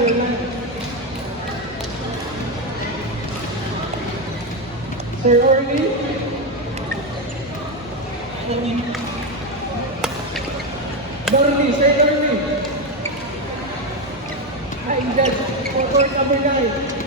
Sir Orly. Dorly, Sir Dorly. Hi, Dad. For number 9.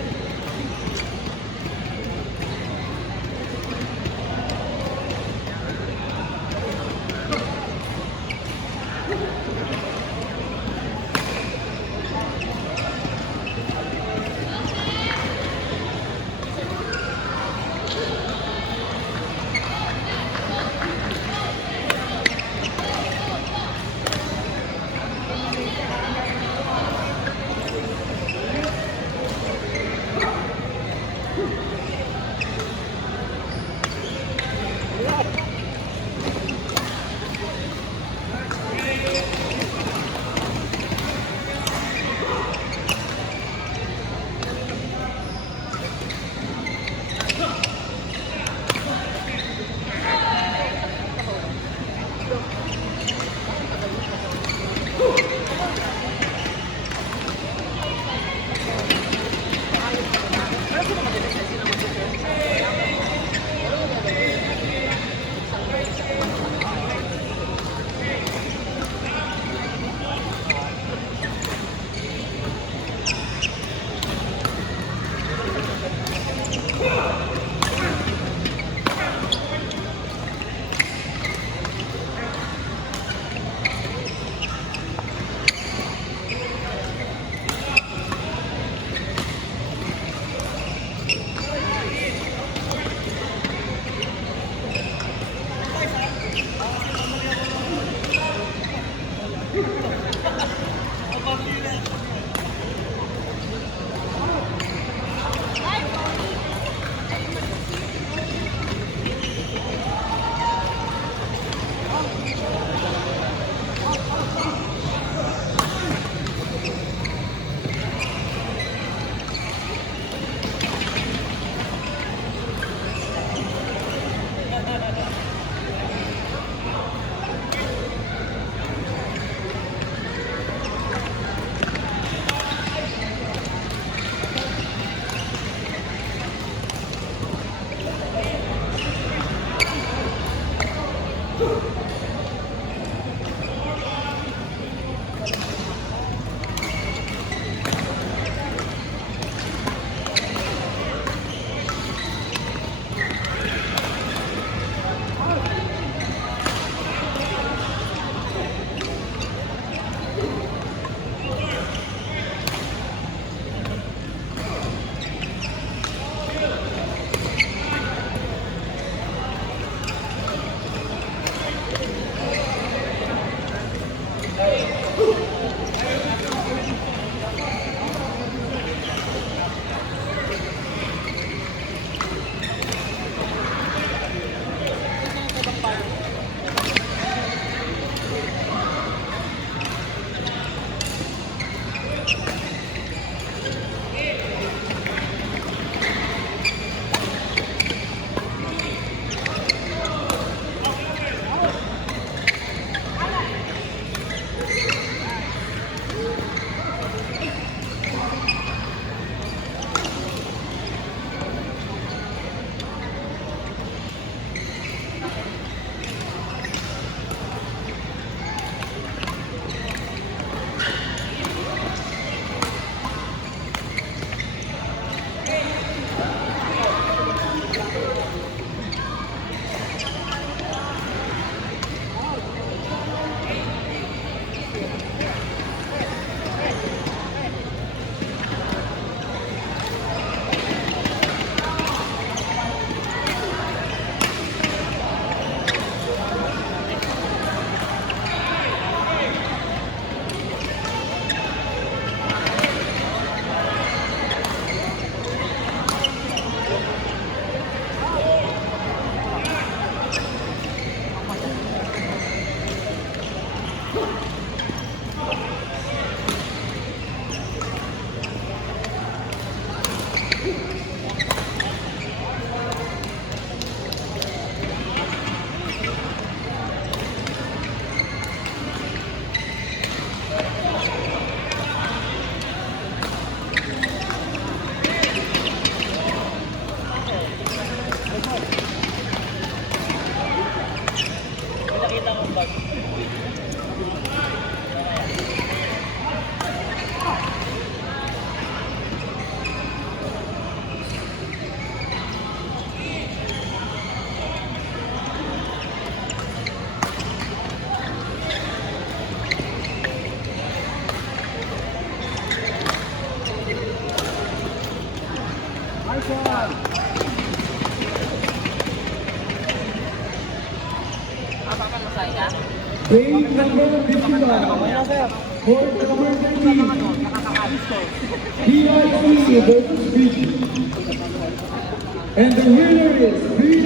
Game number 55. Court number 13. PIC versus Fiji. And the winner is PIC.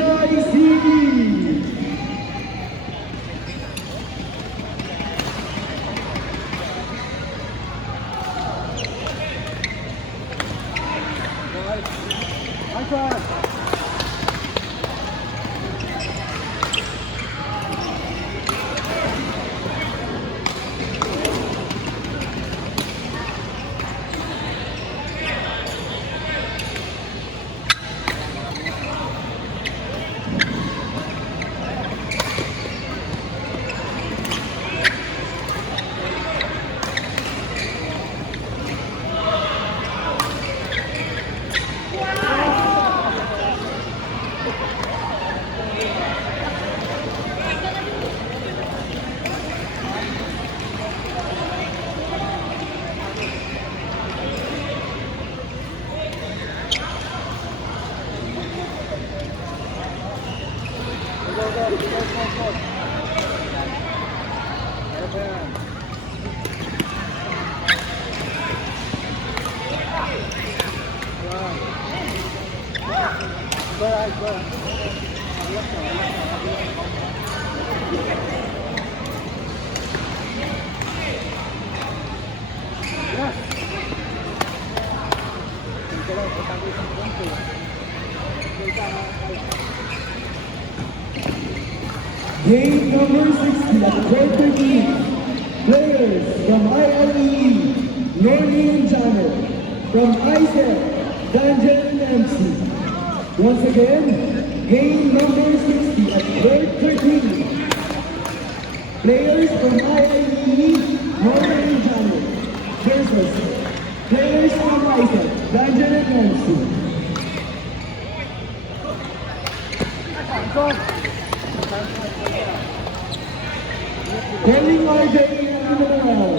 Game number 60 at court 13. Players from IIE, Nornie and Jano. From ISEF, Danjan and MC. Once again, game number 60 at court 13. Players from IIE, Nornie and Jano. Versus players from ISEF, Danjan and MC. Calling RJ Aguilar,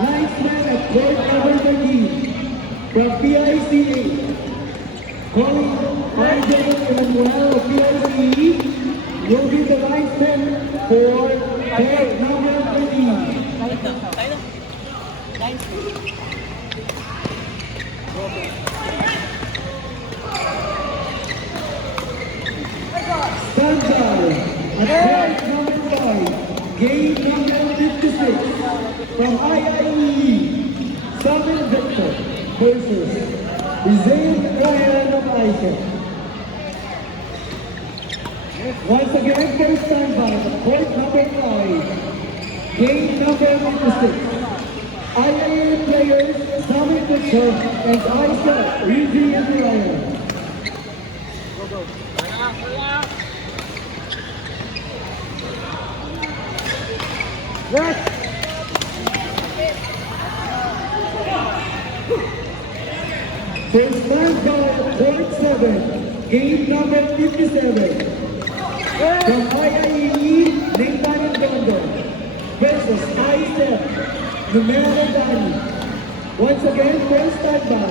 linesman at court number 13 from PICA. Calling RJ Aguilar of PICA will be the linesman for court number 13. Stand by at court number 5. Game number 56 from IIE, Samuel Victor versus Zayn Ryan of ISEF. Once again, first standby at court number 5. Game number 56. IIE players Samuel Victor and ISEF Rizzy and Ryan. Yes. First time by court 7, game number 57. From IIE, Nathan and Dondo versus ISEF, Numero Dani. Once again, first time by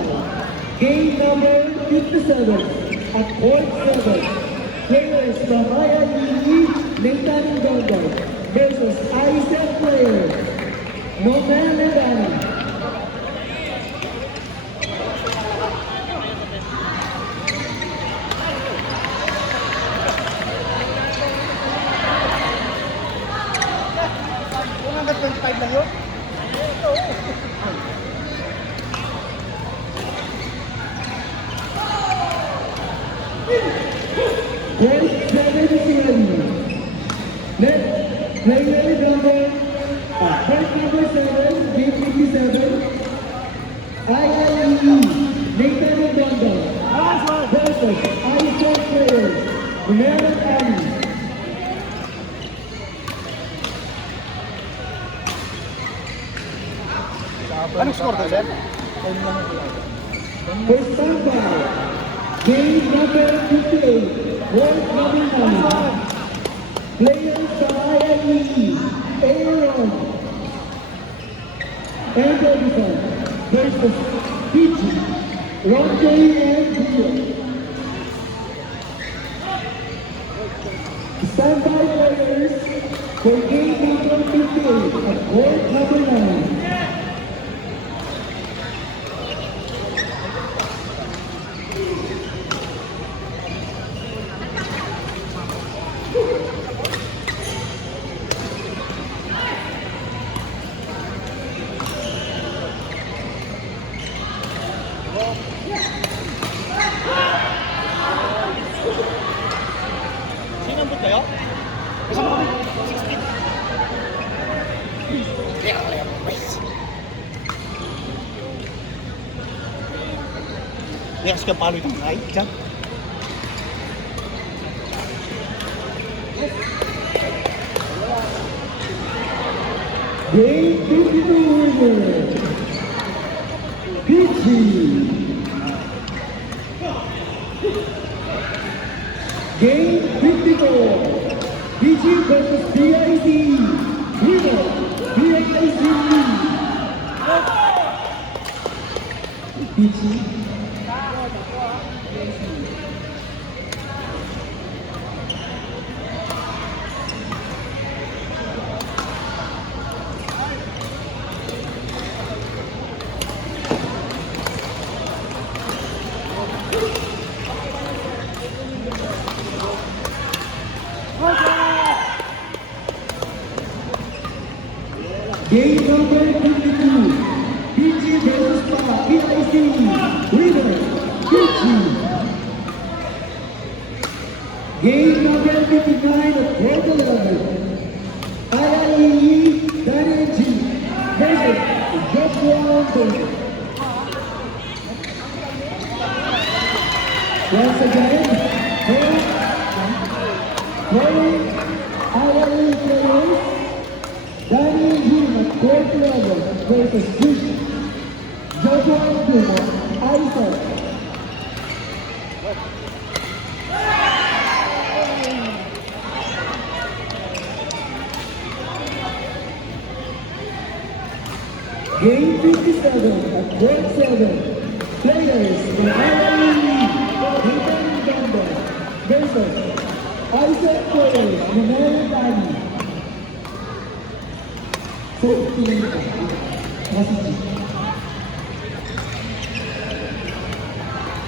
game number 57 at court 7. Players from IIE, Nathan and Dondo versus ISEF players, Noman and Dani. Court 7 Next, player number 7, game 57, IIE, Nathan and Dondo versus ISEF players, Numero Dani. Anong score to, sir? First standby, game number 58, court number 9. Players from IIE, Aaron and Edison versus Fiji, Ronjay and Julio. Standby players for game number 58 at court number 9. Sino ang kayo? Kasama kami. 16. Hindi ka kaya mo. Hindi kasi kang palo itong ay. Diyan. Game 52 winner, Peachy. Game 54, Peachy versus BIC. Winner, BIC. Peachy. Game number 52, Peachy versus BIC. Winner, Peachy. Game number 59 of World 11, IIE Daniel G versus Joshua Anthony. Once again, playing IIE players, Daniel G at court level versus Joshua Anthony, Isaac. Game 57 at court 7, players from IIE, Nathan Gamba versus Isaac players, Manel Dani. 14 Masiji.